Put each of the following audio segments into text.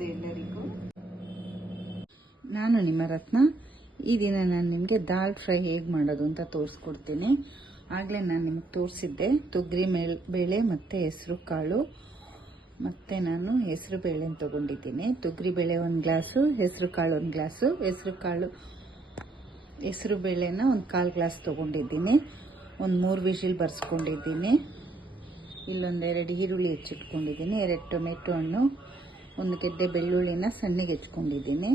ನಮಸ್ತೆ ಎಲ್ಲರಿಗೂ. ನಾನು ನಿಮ್ಮ ರತ್ನ. ಈ ದಿನ ನಾನು ನಿಮಗೆ ದಾಲ್ ಫ್ರೈ ಹೇಗೆ ಮಾಡೋದು ಅಂತ ತೋರಿಸ್ಕೊಡ್ತೀನಿ. ಆಗಲೇ ನಾನು ನಿಮಗೆ ತೋರಿಸಿದ್ದೆ ತೊಗರಿ ಬೇಳೆ ಮತ್ತು ಹೆಸರು ಕಾಳು. ಮತ್ತು ನಾನು ಹೆಸರು ಬೇಳೆನ ತೊಗೊಂಡಿದ್ದೀನಿ. ತೊಗರಿ ಬೇಳೆ 1 ಗ್ಲಾಸು, ಹೆಸರು ಕಾಳು 1 ಗ್ಲಾಸು. ಹೆಸರು ಬೇಳೆನ 1/4 ಗ್ಲಾಸ್ ತೊಗೊಂಡಿದ್ದೀನಿ. ಒಂದು 3 ವಿಷಿಲ್ ಬರ್ಸ್ಕೊಂಡಿದ್ದೀನಿ. ಇಲ್ಲೊಂದು 2 ಈರುಳ್ಳಿ ಹೆಚ್ಚಿಟ್ಕೊಂಡಿದ್ದೀನಿ, 2 ಟೊಮೆಟೊ ಹಣ್ಣು, 1 ಗೆಡ್ಡೆ ಬೆಳ್ಳುಳ್ಳಿನ ಸಣ್ಣಗೆ ಹೆಚ್ಕೊಂಡಿದ್ದೀನಿ,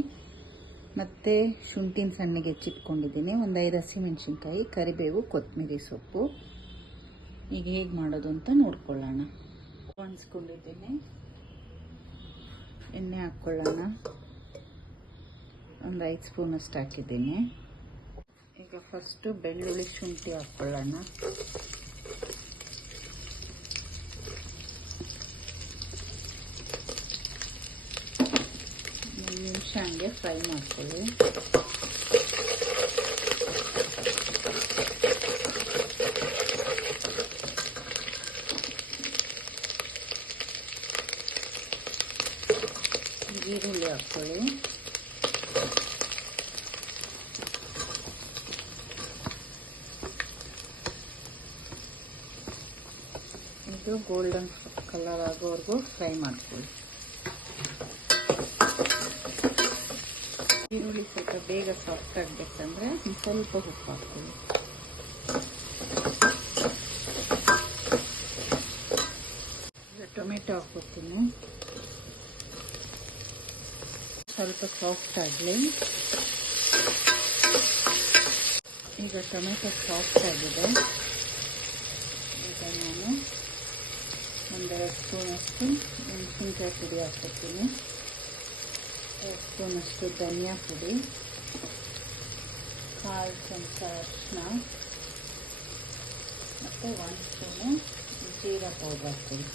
ಮತ್ತು ಶುಂಠಿನ ಸಣ್ಣಗೆ ಹೆಚ್ಚಿಟ್ಕೊಂಡಿದ್ದೀನಿ, ಒಂದು 5 ಹಸಿಮೆಣಸಿನ್ಕಾಯಿ, ಕರಿಬೇವು, ಕೊತ್ತಂಬರಿ ಸೊಪ್ಪು. ಈಗ ಹೇಗೆ ಮಾಡೋದು ಅಂತ ನೋಡ್ಕೊಳ್ಳೋಣ. ಒಣಸ್ಕೊಂಡಿದ್ದೀನಿ. ಎಣ್ಣೆ ಹಾಕ್ಕೊಳ್ಳೋಣ. ಒಂದು 5 ಸ್ಪೂನಷ್ಟು ಹಾಕಿದ್ದೀನಿ. ಈಗ ಫಸ್ಟು ಬೆಳ್ಳುಳ್ಳಿ ಶುಂಠಿ ಹಾಕ್ಕೊಳ್ಳೋಣ. ನಿಮಿಷ ಹಂಗೆ ಫ್ರೈ ಮಾಡ್ಕೊಳ್ಳಿ. ಈರುಳ್ಳಿ ಹಾಕ್ಕೊಳ್ಳಿ. ಇದು ಗೋಲ್ಡನ್ ಕಲರ್ ಆಗೋವರೆಗೂ ಫ್ರೈ ಮಾಡ್ಕೊಳ್ಳಿ. ಈರುಳ್ಳಿ ಸ್ವಲ್ಪ ಬೇಗ ಸಾಫ್ಟ್ ಆಗಬೇಕಂದ್ರೆ ಸ್ವಲ್ಪ ಉಪ್ಪು ಹಾಕ್ಕೊಳ್ಳಿ. ಟೊಮೆಟೊ ಹಾಕ್ಕೊತೀನಿ. ಸ್ವಲ್ಪ ಸಾಫ್ಟ್ ಆಗಲಿ. ಈಗ ಟೊಮೆಟೊ ಸಾಫ್ಟ್ ಆಗಿದೆ. ಈಗ ನಾನು 1-2 ಸ್ಪೂನಷ್ಟು ಮೆಣಸಿನ್ಕಾಯಿ ಪುಡಿ ಹಾಕ್ಕೊತೀನಿ, 2 ಸ್ಪೂನಷ್ಟು ಧನಿಯಾ ಪುಡಿ, 1/4 ಚಮಚ ಅರಿಶಿನ ಮತ್ತು 1 ಸ್ಪೂನು ಜೀರಾ ಪೌಡರ್ ಹಾಕ್ತೀನಿ.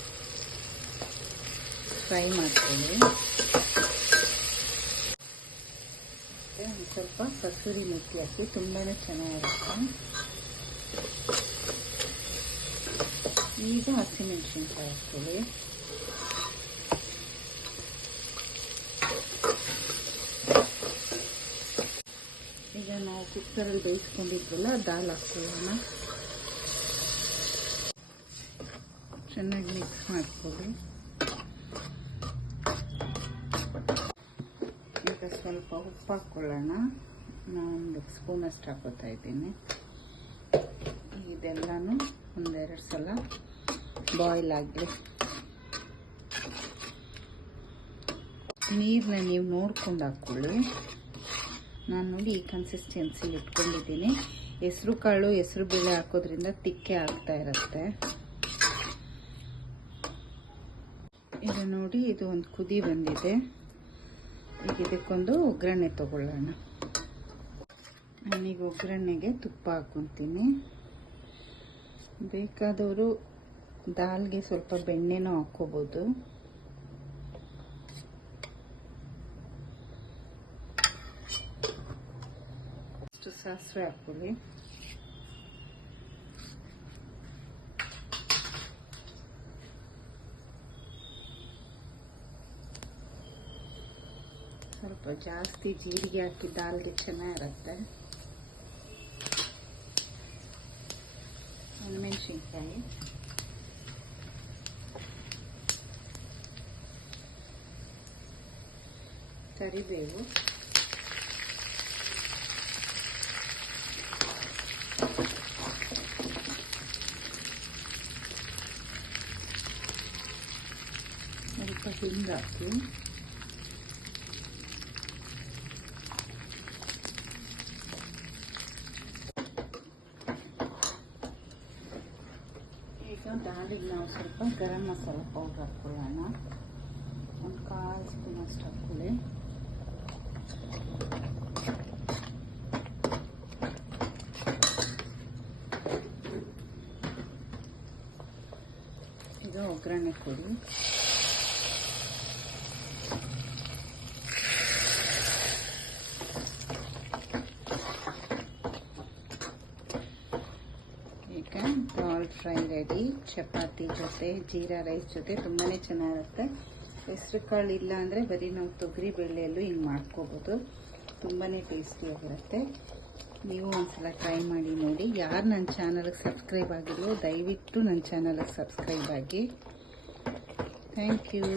ಫ್ರೈ ಮಾಡ್ಕೊಳ್ಳಿ. ಮತ್ತು ಒಂದು ಸ್ವಲ್ಪ ಕಸೂರಿ ಮೆಥಿ ಹಾಕಿ, ತುಂಬಾ ಚೆನ್ನಾಗಿರುತ್ತೆ. ಈಗ ಹಸಿಮೆಣಸಿನ್ಕಾಯಿ ಹಾಕ್ಕೊಳ್ಳಿ. ಈಗ ನಾವು ಕುಕ್ಕರಲ್ಲಿ ಬೇಯಿಸ್ಕೊಂಡಿದ್ವಲ್ಲ ದಾಲ್ ಹಾಕ್ಕೊಳ್ಳೋಣ. ಚೆನ್ನಾಗಿ ಮಿಕ್ಸ್ ಮಾಡ್ಕೊಳ್ಳಿ. ಈಗ ಸ್ವಲ್ಪ ಉಪ್ಪು ಹಾಕ್ಕೊಳ್ಳೋಣ. ನಾನು 1 ಸ್ಪೂನಷ್ಟು ಹಾಕೋತಾ ಇದ್ದೀನಿ. ಇದೆಲ್ಲನೂ 1-2 ಸಲ ಬಾಯ್ಲ್ ಆಗಲಿ. ನೀರನ್ನ ನೀವು ನೋಡ್ಕೊಂಡು ಹಾಕ್ಕೊಳ್ಳಿ. ನಾನು ನೋಡಿ ಈ ಕನ್ಸಿಸ್ಟೆನ್ಸಿಲಿ ಇಟ್ಕೊಂಡಿದ್ದೀನಿ. ಹೆಸರು ಕಾಳು ಹೆಸರು ಬೇಳೆ ಹಾಕೋದ್ರಿಂದ ತಿಕ್ಕೆ ಆಗ್ತಾ ಇರುತ್ತೆ. ಈಗ ನೋಡಿ ಇದು ಒಂದು ಕುದಿ ಬಂದಿದೆ. ಈಗ ಇದಕ್ಕೊಂದು ಒಗ್ಗರಣೆ ತಗೊಳ್ಳೋಣ. ನಾನೀಗ ಒಗ್ಗರಣೆಗೆ ತುಪ್ಪ ಹಾಕ್ಕೊತೀನಿ. ಬೇಕಾದವರು ದಾಲ್ಗೆ ಸ್ವಲ್ಪ ಬೆಣ್ಣೆನೂ ಹಾಕ್ಕೋಬೋದು. ಅಷ್ಟು ಸಾಸಿವೆ ಹಾಕ್ಕೊಳ್ಳಿ. ಸ್ವಲ್ಪ ಜಾಸ್ತಿ ಜೀರಿಗೆ ಹಾಕಿ ದಾಲ್ಗೆ ಚೆನ್ನಾಗಿರುತ್ತೆ. ಒಣಮೆಣಸಿನ್ಕಾಯಿ, ಕರಿಬೇವು, ಸ್ವಲ್ಪ ಹಿಂಗೆ ಹಾಕಿ, ಈಗ ದಾಲಿಗೆ ನಾವು ಸ್ವಲ್ಪ ಗರಂ ಮಸಾಲ ಪೌಡರ್ ಹಾಕ್ಕೊಳ್ಳೋಣ. 1/4 ಸ್ಪೂನಷ್ಟು ಹಾಕ್ಕೊಳ್ಳಿ. ಇದು ಒಗ್ಗರಣೆ ಕೊಡಿ. ಈಗ ದಾಲ್ ಫ್ರೈ ರೆಡಿ. ಚಪಾತಿ ಜೊತೆ ಜೀರಾ ರೈಸ್ ಜೊತೆ ತುಂಬಾ ಚೆನ್ನಾಗಿರುತ್ತೆ. ಹೆಸ್ರು ಕಾಳು ಇಲ್ಲ ಅಂದರೆ ಬರೀ ನಾವು ತೊಗರಿ ಬೇಳೆಯಲ್ಲೂ ಹಿಂಗೆ ಮಾಡ್ಕೋಬೋದು. ತುಂಬಾ ಟೇಸ್ಟಿಯಾಗಿರುತ್ತೆ. ನೀವು ಒಂದ್ಸಲ ಟ್ರೈ ಮಾಡಿ ನೋಡಿ. ಯಾರು ನನ್ನ ಚಾನಲ್ಗೆ ಸಬ್ಸ್ಕ್ರೈಬ್ ಆಗಿರೋ ದಯವಿಟ್ಟು ನನ್ನ ಚಾನಲ್ಗೆ ಸಬ್ಸ್ಕ್ರೈಬ್ ಆಗಿ. Thank you.